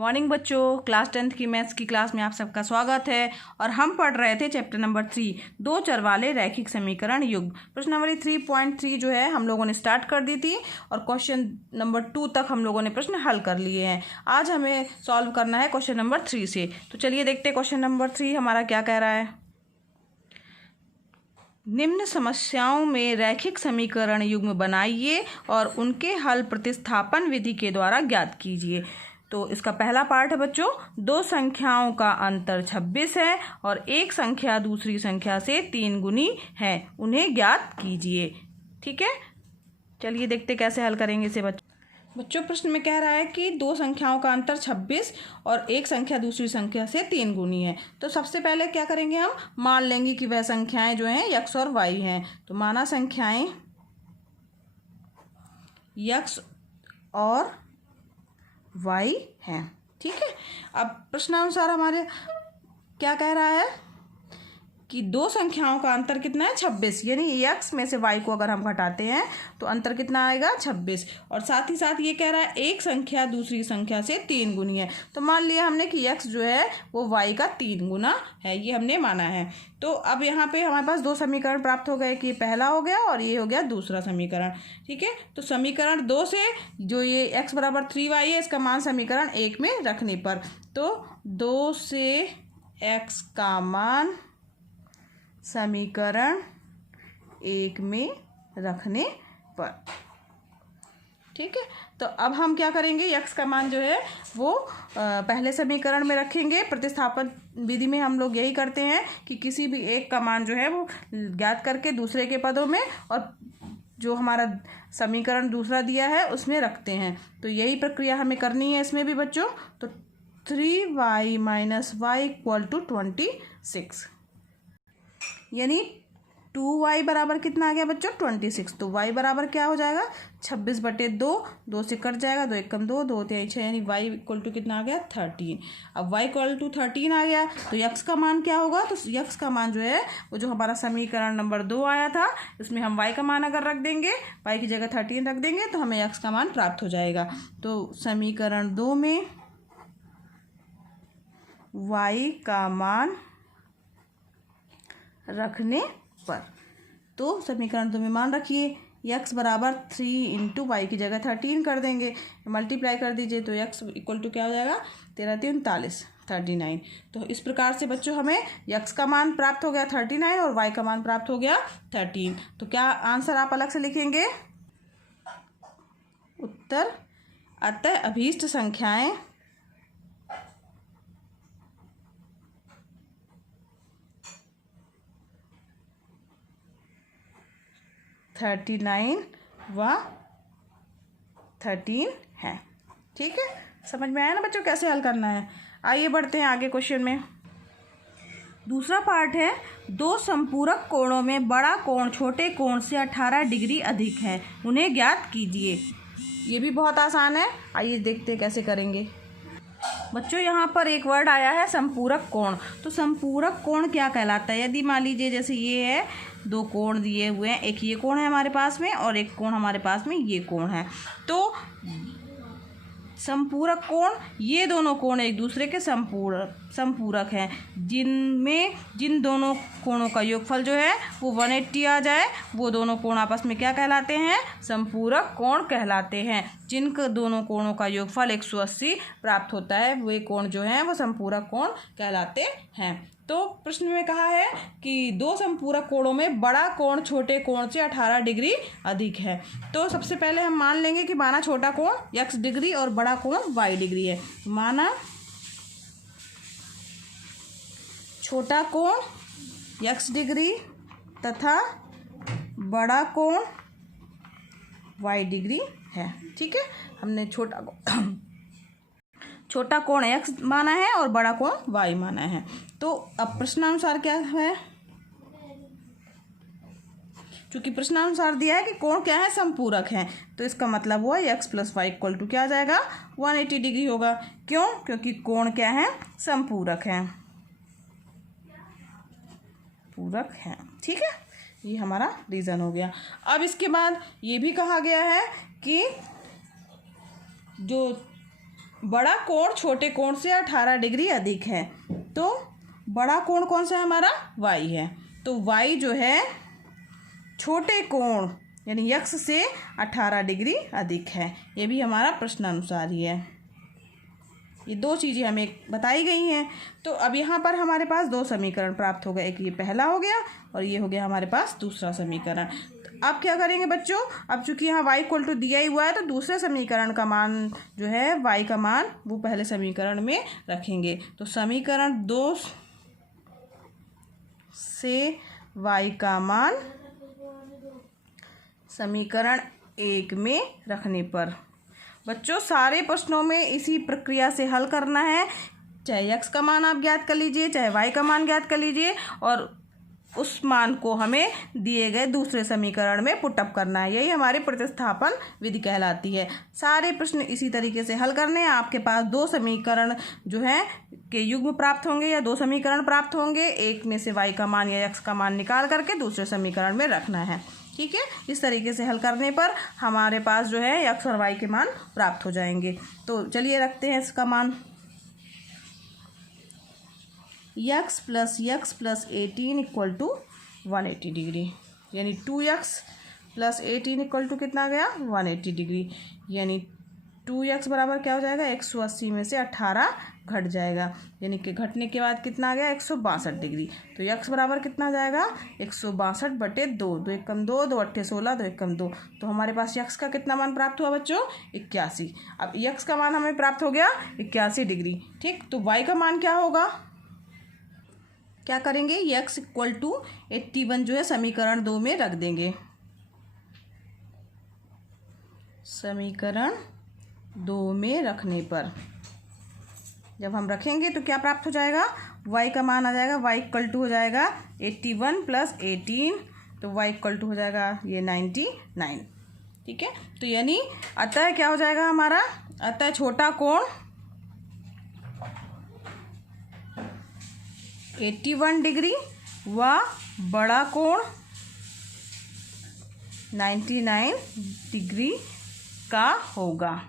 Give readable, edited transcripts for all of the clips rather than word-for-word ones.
Morning बच्चों, class 10th की maths की क्लास में आप सबका स्वागत है। और हम पढ़ रहे थे चैप्टर नंबर 3, दो चर वाले रैखिक समीकरण युग्म। प्रश्न नंबर 3.3 जो है हम लोगों ने स्टार्ट कर दी थी और क्वेश्चन नंबर 2 तक हम लोगों ने प्रश्न हल कर लिए हैं। आज हमें सॉल्व करना है क्वेश्चन नंबर 3 से। तो चलिए देखते हैं क्वेश्चन नंबर 3 हमारा क्या कह रहा है। निम्न समस्याओं में रैखिक समीकरण युग्म बनाइए और उनके हल प्रतिस्थापन विधि के द्वारा ज्ञात कीजिए। तो इसका पहला पार्ट है बच्चों, दो संख्याओं का अंतर 26 है और एक संख्या दूसरी संख्या से 3 गुनी है, उन्हें ज्ञात कीजिए। ठीक है, चलिए देखते कैसे हल करेंगे इसे बच्चों। प्रश्न में कह रहा है कि दो संख्याओं का अंतर 26 और एक संख्या दूसरी संख्या से 3 गुनी है। तो सबसे पहले क्या करेंगे, हम मान लेंगे कि वह संख्याएं जो हैं x और y हैं। तो माना संख्याएं x और y हैं। ठीक है, अब प्रश्नानुसार हमारे क्या कह रहा है कि दो संख्याओं का अंतर कितना है 26, यानी x में से y को अगर हम घटाते हैं तो अंतर कितना आएगा 26। और साथ ही साथ ये कह रहा है एक संख्या दूसरी संख्या से 3 गुनी है। तो मान लिया हमने कि x जो है वो y का 3 गुना है, ये हमने माना है। तो अब यहाँ पे हमारे पास दो समीकरण प्राप्त हो गए कि पहला हो गया और ये हो गया दूसरा समीकरण। ठीक है, तो समीकरण 2 से जो ये x बराबर 3y है, इसका मान समीकरण 1 में रखने पर, तो 2 से x का मान समीकरण 1 में रखने पर। ठीक है, तो अब हम क्या करेंगे, x का मान जो है वो पहले समीकरण में रखेंगे। प्रतिस्थापन विधि में हम लोग यही करते हैं कि किसी भी एक का मान जो है वो ज्ञात करके दूसरे के पदों में और जो हमारा समीकरण दूसरा दिया है उसमें रखते हैं। तो यही प्रक्रिया हमें करनी है इसमें भी बच्चों। तो 3y minus Y equal to 26, यानी 2y बराबर कितना आ गया बच्चों 26। तो y बराबर क्या हो जाएगा 26/2, 2 से कट जाएगा, 2 1 कम 2, 2 3 6, यानी y इक्वल टू कितना आ गया 13। अब y इक्वल टू 13 आ गया तो x का मान क्या होगा, तो x का मान जो है वो जो हमारा समीकरण नंबर 2 आया था इसमें हम y का मान अगर रख देंगे, y की जगह 13 रख देंगे तो हमें x का मान प्राप्त हो जाएगा। तो समीकरण 2 में y का मान रखने पर, तो समीकरण 2 में मान रखिए x बराबर 3 इंटू वाई की जगह 13 कर देंगे, मल्टीप्लाई कर दीजिए तो x इक्वल टू क्या हो जाएगा 13 3 39। तो इस प्रकार से बच्चों हमें x का मान प्राप्त हो गया 39 और y का मान प्राप्त हो गया 13। तो क्या आंसर आप अलग से लिखेंगे, उत्तर अतः अभीष्ट संख्याएं 39 व 13 है। ठीक है, समझ में आया ना बच्चों कैसे हल करना है। आइए बढ़ते हैं आगे क्वेश्चन में। दूसरा पार्ट है, दो संपूरक कोणों में बड़ा कोण छोटे कोण से 18 डिग्री अधिक है, उन्हें ज्ञात कीजिए। ये भी बहुत आसान है, आइए देखते हैं कैसे करेंगे बच्चों। यहाँ पर एक वर्ड आया है संपूरक कोण। तो संपूरक कोण क्या कहलाता है, यदि मान लीजिए जैसे ये है, दो कोण दिए हुए हैं, एक ये कोण है हमारे पास में और एक कोण हमारे पास में ये कोण है। तो संपूरक कोण, ये दोनों कोण एक दूसरे के संपूरक हैं, जिन दोनों कोणों का योगफल जो है वो 180 आ जाए, वो दोनों कोण आपस में क्या कहलाते हैं, संपूरक कोण कहलाते हैं। जिन दोनों कोणों का योगफल 180 प्राप्त होता है वे कोण जो हैं वो संपूरक कोण कहलाते हैं। तो प्रश्न में कहा है कि दो संपूरक कोणों में बड़ा कोण छोटे कोण से 18 डिग्री अधिक है। तो सबसे पहले हम मान लेंगे कि माना छोटा कोण x डिग्री और बड़ा कोण y डिग्री है। माना छोटा कोण x डिग्री तथा बड़ा कोण y डिग्री है। ठीक है, हमने छोटा कोण x माना है और बड़ा कोण y माना है। तो अब प्रश्नानुसार क्या है, चूंकि प्रश्नानुसार दिया है कि कोण क्या है संपूरक है, तो इसका मतलब हुआ x plus Y equal to क्या आ जाएगा 180 डिग्री होगा। क्यों, क्योंकि कोण क्या है संपूरक है, पूरक है। ठीक है, ये हमारा रीज़न हो गया। अब इसके बाद ये भी कहा गया है कि जो बड़ा कोण छोटे कोण से 18 डिग्री अधिक है। तो बड़ा कोण कौन सा है हमारा? y है। तो y जो है छोटे कोण यानी यक्स से 18 डिग्री अधिक है। ये भी हमारा प्रश्नानुसार ही है। ये दो चीज़ें हमें बताई गई हैं। तो अब यहाँ पर हमारे पास दो समीकरण प्राप्त हो गए। एक ये पहला हो गया और ये हो गया हमारे पास दूसरा समीकरण। तो अब क्या करेंगे बच्चों? अब चूंकि यहाँ y इक्वल टू दिया ही हुआ है तो दूसरे समीकरण का मान जो है y का मान वो पहले समीकरण में रखेंगे। तो समीकरण 2 से y का मान समीकरण 1 में रखने पर बच्चों सारे प्रश्नों में इसी प्रक्रिया से हल करना है। चाहे x का मान आप ज्ञात कर लीजिए, चाहे y का मान ज्ञात कर लीजिए और उस मान को हमें दिए गए दूसरे समीकरण में पुटअप करना है। यही हमारी प्रतिस्थापन विधि कहलाती है। सारे प्रश्न इसी तरीके से हल करने हैं। आपके पास दो समीकरण जो हैं के युग्म प्राप्त होंगे या दो समीकरण प्राप्त होंगे। एक में से y का मान या x का मान निकाल करके दूसरे समीकरण में रखना है। ठीक है, इस तरीके से हल करने पर हमारे पास जो है x और y के मान प्राप्त हो जाएंगे। तो चलिए रखते हैं इसका मान। x plus 18 equal to 180 degree यानी 2x प्लस 18 इक्वल टू कितना गया? 180 डिग्री। यानी 2x बराबर क्या हो जाएगा? 180 में से 18 घट जाएगा यानी कि घटने के बाद कितना आ गया? 162 डिग्री। तो x बराबर कितना जाएगा? 162 बटे 2, 2 एकम 2, 2 अट्ठे 16, 2 एकम 2। तो हमारे पास x का कितना मान प्राप्त हुआ बच्चों? 81। अब x का मान हमें प्राप्त हो गया 81 डिग्री। ठीक, तो y का मान क्या होगा? क्या करेंगे? x इक्वल टू 81 जो है समीकरण 2 में रख देंगे। समीकरण 2 में रखने पर जब हम रखेंगे तो क्या प्राप्त हो जाएगा? y का मान आ जाएगा, y इक्वल टू हो जाएगा 81 प्लस 18, तो y इक्वल टू हो जाएगा ये 99। ठीक है, तो यानी अतः क्या हो जाएगा हमारा? अतः छोटा कोण 81 डिग्री व बड़ा कोण 99 डिग्री का होगा।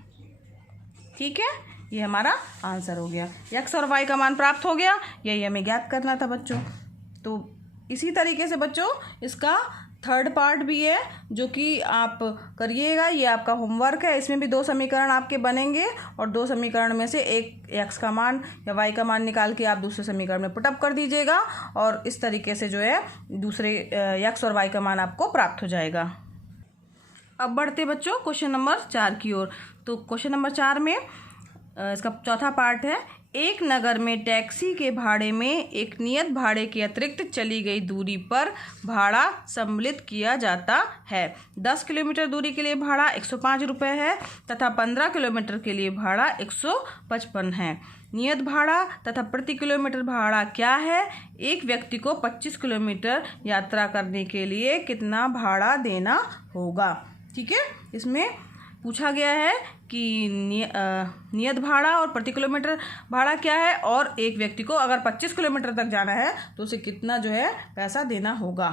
ठीक है, ये हमारा आंसर हो गया। x और y का मान प्राप्त हो गया, यही हमें ज्ञात करना था बच्चों। तो इसी तरीके से बच्चों इसका थर्ड पार्ट भी है जो कि आप करिएगा। ये आपका होमवर्क है। इसमें भी दो समीकरण आपके बनेंगे और दो समीकरण में से एक x का मान या y का मान निकाल के आप दूसरे समीकरण में पुटअप कर दीजिएगा और इस तरीके से जो है दूसरे x और y का मान आपको प्राप्त हो जाएगा। अब बढ़ते बच्चों क्वेश्चन नंबर 4 की ओर। तो क्वेश्चन नंबर 4 में इसका चौथा पार्ट है। एक नगर में टैक्सी के भाड़े में एक नियत भाड़े के अतिरिक्त चली गई दूरी पर भाड़ा सम्मिलित किया जाता है। 10 किलोमीटर दूरी के लिए भाड़ा 105 रुपये है तथा 15 किलोमीटर के लिए भाड़ा 155 है। नियत भाड़ा तथा प्रति किलोमीटर भाड़ा क्या है? एक व्यक्ति को 25 किलोमीटर यात्रा करने के लिए कितना भाड़ा देना होगा? ठीक है, इसमें पूछा गया है कि नियत भाड़ा और प्रति किलोमीटर भाड़ा क्या है और एक व्यक्ति को अगर 25 किलोमीटर तक जाना है तो उसे कितना जो है पैसा देना होगा।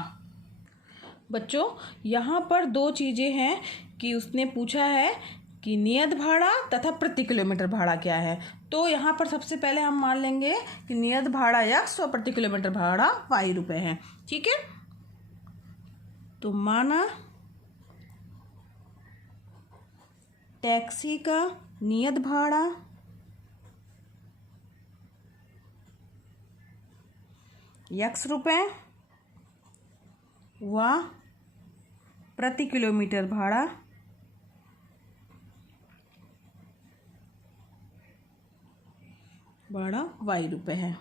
बच्चों यहाँ पर दो चीज़ें हैं कि उसने पूछा है कि नियत भाड़ा तथा प्रति किलोमीटर भाड़ा क्या है। तो यहाँ पर सबसे पहले हम मान लेंगे कि नियत भाड़ा x और प्रति किलोमीटर भाड़ा y रुपये है। ठीक है, तो माना टैक्सी का नियत भाड़ा x रुपये व प्रति किलोमीटर भाड़ा y रुपये है।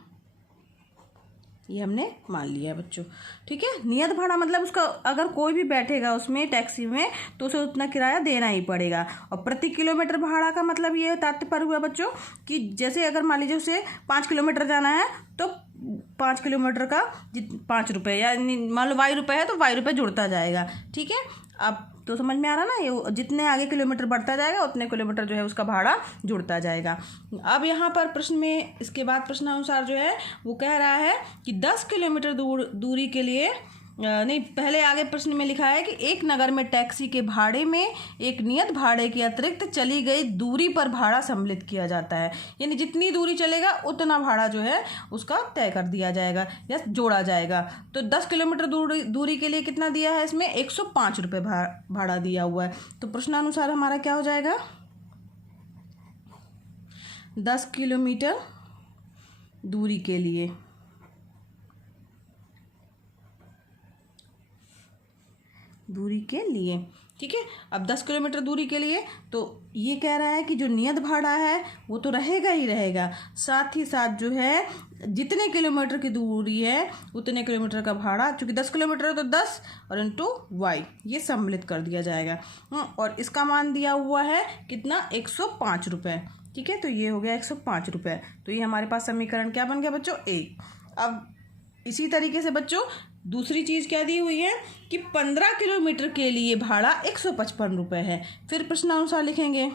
ये हमने मान लिया है बच्चों। ठीक है, नियत भाड़ा मतलब उसका अगर कोई भी बैठेगा उसमें टैक्सी में तो उसे उतना किराया देना ही पड़ेगा। और प्रति किलोमीटर भाड़ा का मतलब ये तात्पर्य हुआ बच्चों कि जैसे अगर मान लीजिए उसे 5 किलोमीटर जाना है तो 5 किलोमीटर का 5 रुपये या मान लो y रुपये है तो y रुपये जुड़ता जाएगा। ठीक है, अब तो समझ में आ रहा ना? ये जितने आगे किलोमीटर बढ़ता जाएगा उतने किलोमीटर जो है उसका भाड़ा जुड़ता जाएगा। अब यहाँ पर प्रश्न में इसके बाद प्रश्नानुसार जो है वो कह रहा है कि 10 किलोमीटर दूरी के लिए नहीं, पहले आगे प्रश्न में लिखा है कि एक नगर में टैक्सी के भाड़े में एक नियत भाड़े के अतिरिक्त चली गई दूरी पर भाड़ा सम्मिलित किया जाता है। यानी जितनी दूरी चलेगा उतना भाड़ा जो है उसका तय कर दिया जाएगा या जोड़ा जाएगा। तो 10 किलोमीटर दूरी के लिए कितना दिया है, इसमें 105 रुपये भाड़ा दिया हुआ है। तो प्रश्नानुसार हमारा क्या हो जाएगा, 10 किलोमीटर दूरी के लिए ठीक है। अब 10 किलोमीटर दूरी के लिए तो ये कह रहा है कि जो नियत भाड़ा है वो तो रहेगा ही रहेगा, साथ ही साथ जो है जितने किलोमीटर की दूरी है उतने किलोमीटर का भाड़ा, चूँकि 10 किलोमीटर है तो 10 और इंटू वाई ये सम्मिलित कर दिया जाएगा। और इसका मान दिया हुआ है कितना, 105 रुपये। ठीक है, तो ये हो गया 105 रुपये। तो ये हमारे पास समीकरण क्या बन गया बच्चों, 1। अब इसी तरीके से बच्चों दूसरी चीज़ क्या दी हुई है कि 15 किलोमीटर के लिए भाड़ा 155 रुपये है। फिर प्रश्नानुसार लिखेंगे,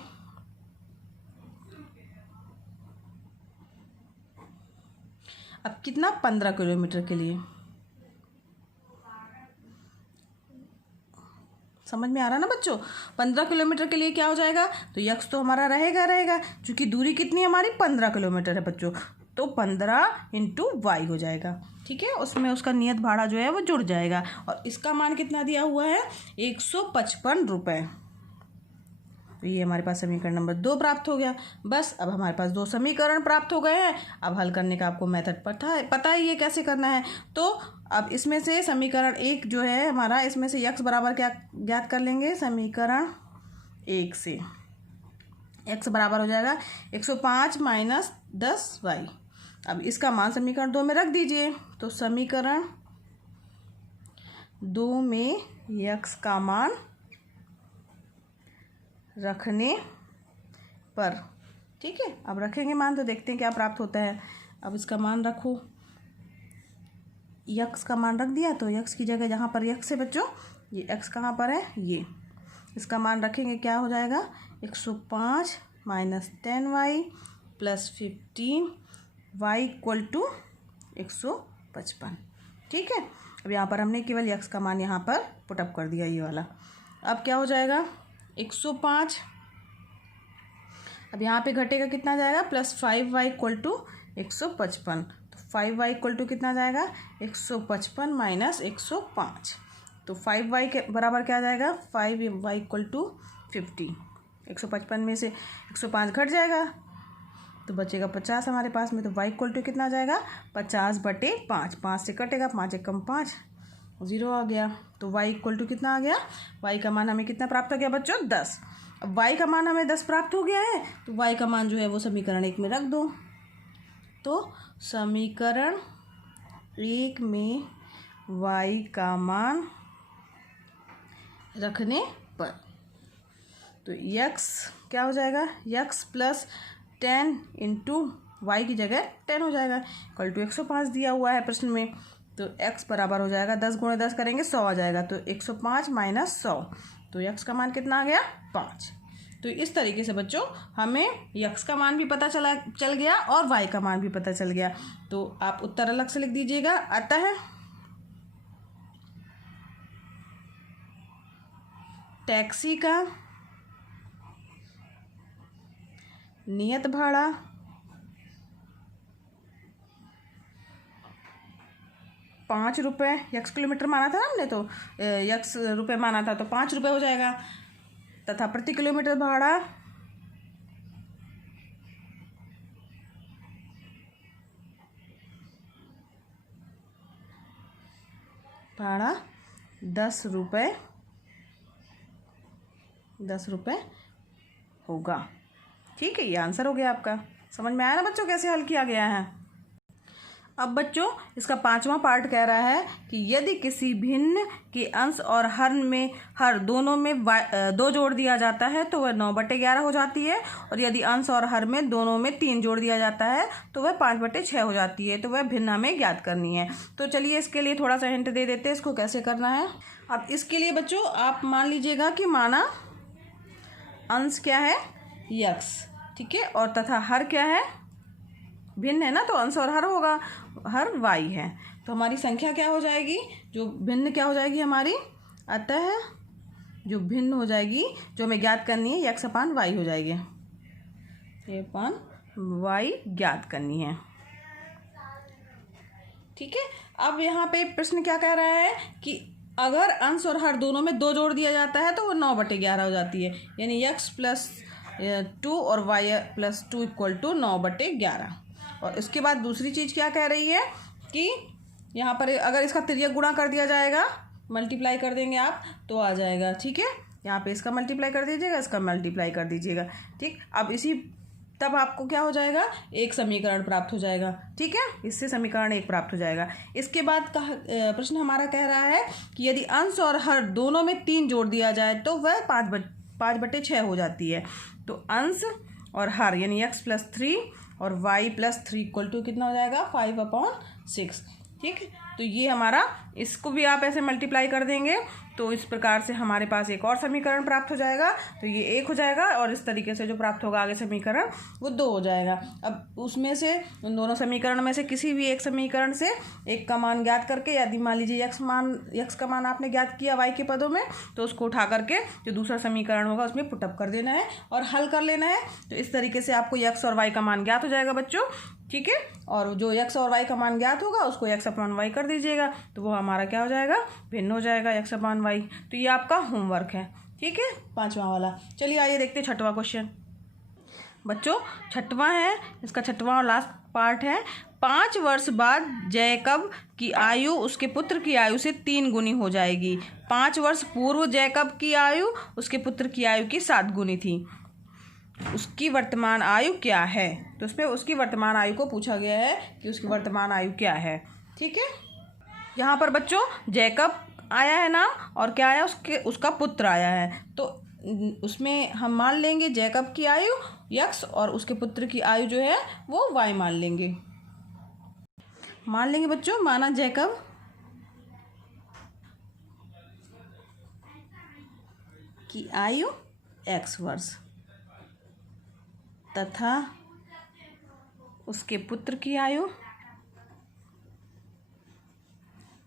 अब कितना, 15 किलोमीटर के लिए, समझ में आ रहा ना बच्चों। 15 किलोमीटर के लिए क्या हो जाएगा, तो यक्स तो हमारा रहेगा क्योंकि दूरी कितनी हमारी 15 किलोमीटर है बच्चों, तो 15 इंटू वाई हो जाएगा। ठीक है, उसमें उसका नियत भाड़ा जो है वो जुड़ जाएगा। और इसका मान कितना दिया हुआ है, 155 रुपये। तो ये हमारे पास समीकरण नंबर 2 प्राप्त हो गया। बस अब हमारे पास 2 समीकरण प्राप्त हो गए हैं। अब हल करने का आपको मेथड पता ही है कैसे करना है। तो अब इसमें से समीकरण 1 जो है हमारा, इसमें से यक्स बराबर क्या ज्ञात कर लेंगे, समीकरण 1 से x बराबर हो जाएगा 105 माइनस 10y। अब इसका मान समीकरण 2 में रख दीजिए। तो समीकरण 2 में x का मान रखने पर, ठीक है, अब रखेंगे मान तो देखते हैं क्या प्राप्त होता है। अब इसका मान रखो, x का मान रख दिया तो x की जगह जहाँ पर x है बच्चों, ये x कहाँ पर है, ये इसका मान रखेंगे, क्या हो जाएगा 105 minus 10y plus 15y equal to 155। ठीक है, अब यहाँ पर हमने केवल x का मान यहाँ पर पुटअप कर दिया, ये वाला। अब क्या हो जाएगा 105, अब यहाँ पे घटेगा कितना जाएगा, प्लस 5y इक्वल टू 155। तो 5y इक्वल टू कितना जाएगा, 155 माइनस 105। तो 5y के बराबर क्या जाएगा, 5y इक्वल टू 50। 155 में से 105 घट जाएगा तो बचेगा 50 हमारे पास में। तो y इक्वल टू कितना जाएगा, 50/5। 5 से कटेगा, 5 एकम 5, 0 आ गया। तो y इक्वल टू कितना आ गया, y का मान हमें कितना प्राप्त हो गया बच्चों, 10। अब y का मान हमें 10 प्राप्त हो गया है तो y का मान जो है वो समीकरण 1 में रख दो। तो समीकरण 1 में y का मान रखने पर तो x क्या हो जाएगा, x प्लस 10 इंटू वाई की जगह 10 हो जाएगा, इक्वल टू 105 दिया हुआ है प्रश्न में। तो x बराबर हो जाएगा 10 गुणे 10 करेंगे 100 आ जाएगा। तो 105 माइनस 100, तो x का मान कितना आ गया, 5। तो इस तरीके से बच्चों हमें x का मान भी पता चल गया और y का मान भी पता चल गया। तो आप उत्तर अलग से लिख दीजिएगा। अतः टैक्सी का नियत भाड़ा 5 रुपये, x किलोमीटर माना था ना हमने, तो x रुपये माना था तो 5 रुपये हो जाएगा, तथा प्रति किलोमीटर भाड़ा 10 रुपये होगा। ठीक है, ये आंसर हो गया आपका। समझ में आया ना बच्चों कैसे हल किया गया है। अब बच्चों इसका 5वां पार्ट कह रहा है कि यदि किसी भिन्न के अंश और हर दोनों में 2 जोड़ दिया जाता है तो वह 9/11 हो जाती है, और यदि अंश और हर में दोनों में 3 जोड़ दिया जाता है तो वह 5/6 हो जाती है। तो वह भिन्न हमें ज्ञात करनी है। तो चलिए इसके लिए थोड़ा सा हिंट दे देते हैं इसको कैसे करना है। अब इसके लिए बच्चों आप मान लीजिएगा कि माना अंश क्या है, x, ठीक है, और तथा हर क्या है, भिन्न है ना, तो अंश और हर होगा, हर y है। तो हमारी संख्या क्या हो जाएगी, जो भिन्न क्या हो जाएगी हमारी, अतः जो भिन्न हो जाएगी, जो हमें ज्ञात करनी है, x अपान वाई हो जाएगी, a अपान वाई ज्ञात करनी है। ठीक है। अब यहाँ पे प्रश्न क्या कह रहा है कि अगर अंश और हर दोनों में 2 जोड़ दिया जाता है तो वो 9/11 हो जाती है, यानी x प्लस 2 और y प्लस 2 इक्वल टू 9/11। और इसके बाद दूसरी चीज़ क्या कह रही है कि यहाँ पर अगर इसका तिर्यक गुणा कर दिया जाएगा, मल्टीप्लाई कर देंगे आप तो आ जाएगा। ठीक है, यहाँ पे इसका मल्टीप्लाई कर दीजिएगा, इसका मल्टीप्लाई कर दीजिएगा। ठीक, अब इसी तब आपको क्या हो जाएगा, एक समीकरण प्राप्त हो जाएगा। ठीक है, इससे समीकरण 1 प्राप्त हो जाएगा। इसके बाद प्रश्न हमारा कह रहा है कि यदि अंश और हर दोनों में 3 जोड़ दिया जाए तो वह 5/6 हो जाती है। तो अंश और हर यानी x प्लस 3 और y प्लस 3 इक्वल टू कितना हो जाएगा, 5/6। ठीक है, तो ये हमारा, इसको भी आप ऐसे मल्टीप्लाई कर देंगे तो इस प्रकार से हमारे पास एक और समीकरण प्राप्त हो जाएगा। तो ये 1 हो जाएगा और इस तरीके से जो प्राप्त होगा आगे समीकरण वो 2 हो जाएगा। अब उसमें से, उन दोनों समीकरण में से किसी भी एक समीकरण से एक का मान ज्ञात करके, यदि मान लीजिए x का मान आपने ज्ञात किया y के पदों में, तो उसको उठा करके जो दूसरा समीकरण होगा उसमें पुटअप कर देना है और हल कर लेना है। तो इस तरीके से आपको x और y का मान ज्ञात हो जाएगा बच्चों। ठीक है, और जो x और y का मान ज्ञात होगा उसको x अपान y कर दीजिएगा, तो वो हमारा क्या हो जाएगा, भिन्न हो जाएगा x अपान y। तो ये आपका होमवर्क है। ठीक है, 5वां वाला। चलिए आइए देखते हैं 6वां क्वेश्चन। बच्चों 6वां है, इसका 6वां और लास्ट पार्ट है। 5 वर्ष बाद जैकब की आयु उसके पुत्र की आयु से 3 गुनी हो जाएगी। 5 वर्ष पूर्व जैकब की आयु उसके पुत्र की आयु की 7 गुनी थी। उसकी वर्तमान आयु क्या है? तो उसमें उसकी वर्तमान आयु को पूछा गया है कि उसकी वर्तमान आयु क्या है। ठीक है, यहाँ पर बच्चों जैकब आया है नाम और क्या आया, उसका पुत्र आया है। तो उसमें हम मान लेंगे जैकब की आयु x और उसके पुत्र की आयु जो है वो y मान लेंगे। बच्चों, माना जैकब की आयु x वर्ष तथा उसके पुत्र की आयु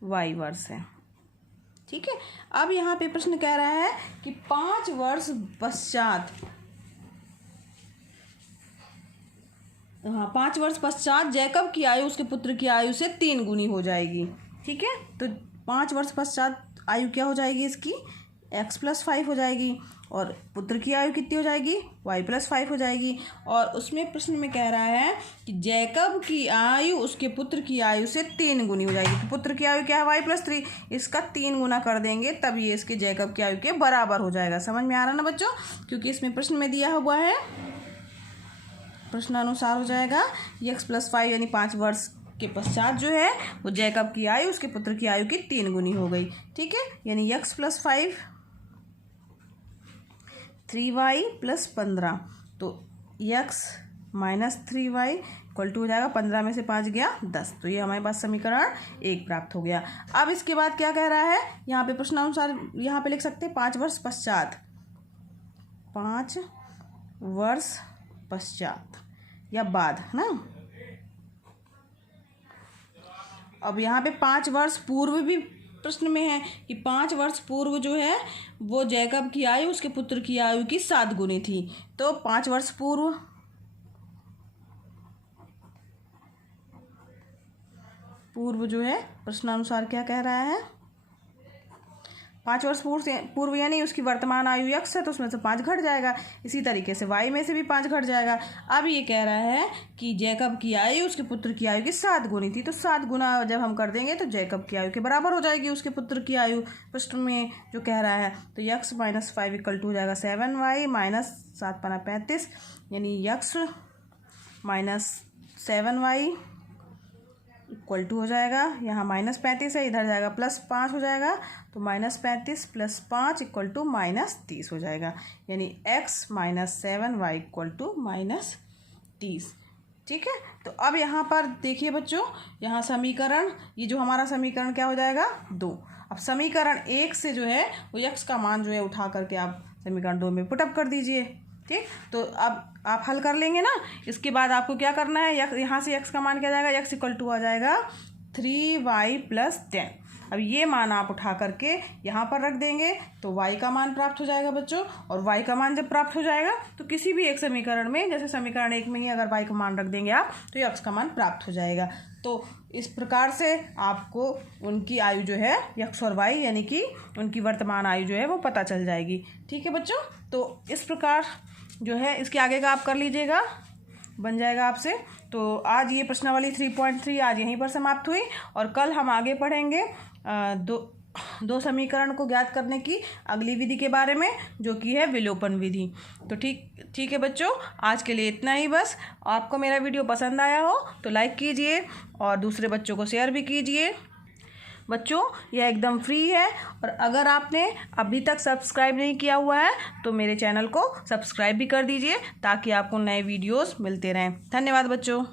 y वर्ष है। ठीक है, अब यहाँ पे प्रश्न कह रहा है कि 5 वर्ष पश्चात, हाँ 5 वर्ष पश्चात जैकब की आयु उसके पुत्र की आयु से 3 गुनी हो जाएगी। ठीक है, तो 5 वर्ष पश्चात आयु क्या हो जाएगी इसकी, x प्लस 5 हो जाएगी और पुत्र की आयु कितनी हो जाएगी, y प्लस 5 हो जाएगी। और उसमें प्रश्न में कह रहा है कि जैकब की आयु उसके पुत्र की आयु से 3 गुनी हो जाएगी। तो पुत्र की आयु क्या है, y प्लस 3, इसका 3 गुना कर देंगे तब ये इसके जैकब की आयु के बराबर हो जाएगा। समझ में आ रहा ना बच्चों, क्योंकि इसमें प्रश्न में दिया हुआ है, प्रश्नानुसार हो जाएगा x प्लस 5 यानी 5 वर्ष के पश्चात जो है वो जैकब की आयु उसके पुत्र की आयु की 3 गुनी हो गई। ठीक है, यानी x प्लस 5 3y प्लस 15, तो x minus 3y equal to हो जाएगा 15 में से 5 गया 10। तो ये हमारे पास समीकरण 1 प्राप्त हो गया। अब इसके बाद क्या कह रहा है, यहाँ पे प्रश्नानुसार यहाँ पे लिख सकते हैं 5 वर्ष पश्चात, 5 वर्ष पश्चात या बाद, है ना। अब यहाँ पे 5 वर्ष पूर्व भी प्रश्न में है कि 5 वर्ष पूर्व जो है वो जैकब की आयु उसके पुत्र की आयु की 7 गुनी थी। तो 5 वर्ष पूर्व जो है प्रश्नानुसार क्या कह रहा है, 5 वर्ष पूर्व यानी उसकी वर्तमान आयु x है तो उसमें से 5 घट जाएगा। इसी तरीके से y में से भी 5 घट जाएगा। अब ये कह रहा है कि जैकब की आयु उसके पुत्र की आयु की 7 गुनी थी, तो 7 गुना जब हम कर देंगे तो जैकब की आयु के बराबर हो जाएगी उसके पुत्र की आयु, प्रश्न में जो कह रहा है। तो x माइनस 5 इक्वल टू हो जाएगा 7y माइनस 7 पना 35, यानी x minus 7y equal to हो जाएगा, यहाँ माइनस 35 है, इधर जाएगा प्लस 5 हो जाएगा, तो minus 35 plus 5 equal to minus 30 हो जाएगा, यानी x minus 7y equal to minus 30। ठीक है, तो अब यहाँ पर देखिए बच्चों, यहाँ समीकरण, ये जो हमारा समीकरण क्या हो जाएगा 2। अब समीकरण 1 से जो है वो x का मान जो है उठा करके आप समीकरण 2 में पुटअप कर दीजिए। ठीक, तो अब आप हल कर लेंगे ना। इसके बाद आपको क्या करना है, यहाँ से x का मान क्या आ जाएगा, x इक्वल टू आ जाएगा 3y + 10। अब ये मान आप उठा करके यहाँ पर रख देंगे तो y का मान प्राप्त हो जाएगा बच्चों। और y का मान जब प्राप्त हो जाएगा तो किसी भी एक समीकरण में, जैसे समीकरण 1 में ही अगर y का मान रख देंगे आप तो ये x का मान प्राप्त हो जाएगा। तो इस प्रकार से आपको उनकी आयु जो है x और y यानी कि उनकी वर्तमान आयु जो है वो पता चल जाएगी। ठीक है बच्चों, तो इस प्रकार जो है इसके आगे का आप कर लीजिएगा, बन जाएगा आपसे। तो आज ये प्रश्नावली 3.3 आज यहीं पर समाप्त हुई और कल हम आगे पढ़ेंगे दो समीकरण को ज्ञात करने की अगली विधि के बारे में, जो कि है विलोपन विधि। तो ठीक है बच्चों, आज के लिए इतना ही बस। आपको मेरा वीडियो पसंद आया हो तो लाइक कीजिए और दूसरे बच्चों को शेयर भी कीजिए। बच्चों यह एकदम फ्री है और अगर आपने अभी तक सब्सक्राइब नहीं किया हुआ है तो मेरे चैनल को सब्सक्राइब भी कर दीजिए ताकि आपको नए वीडियोस मिलते रहें। धन्यवाद बच्चों।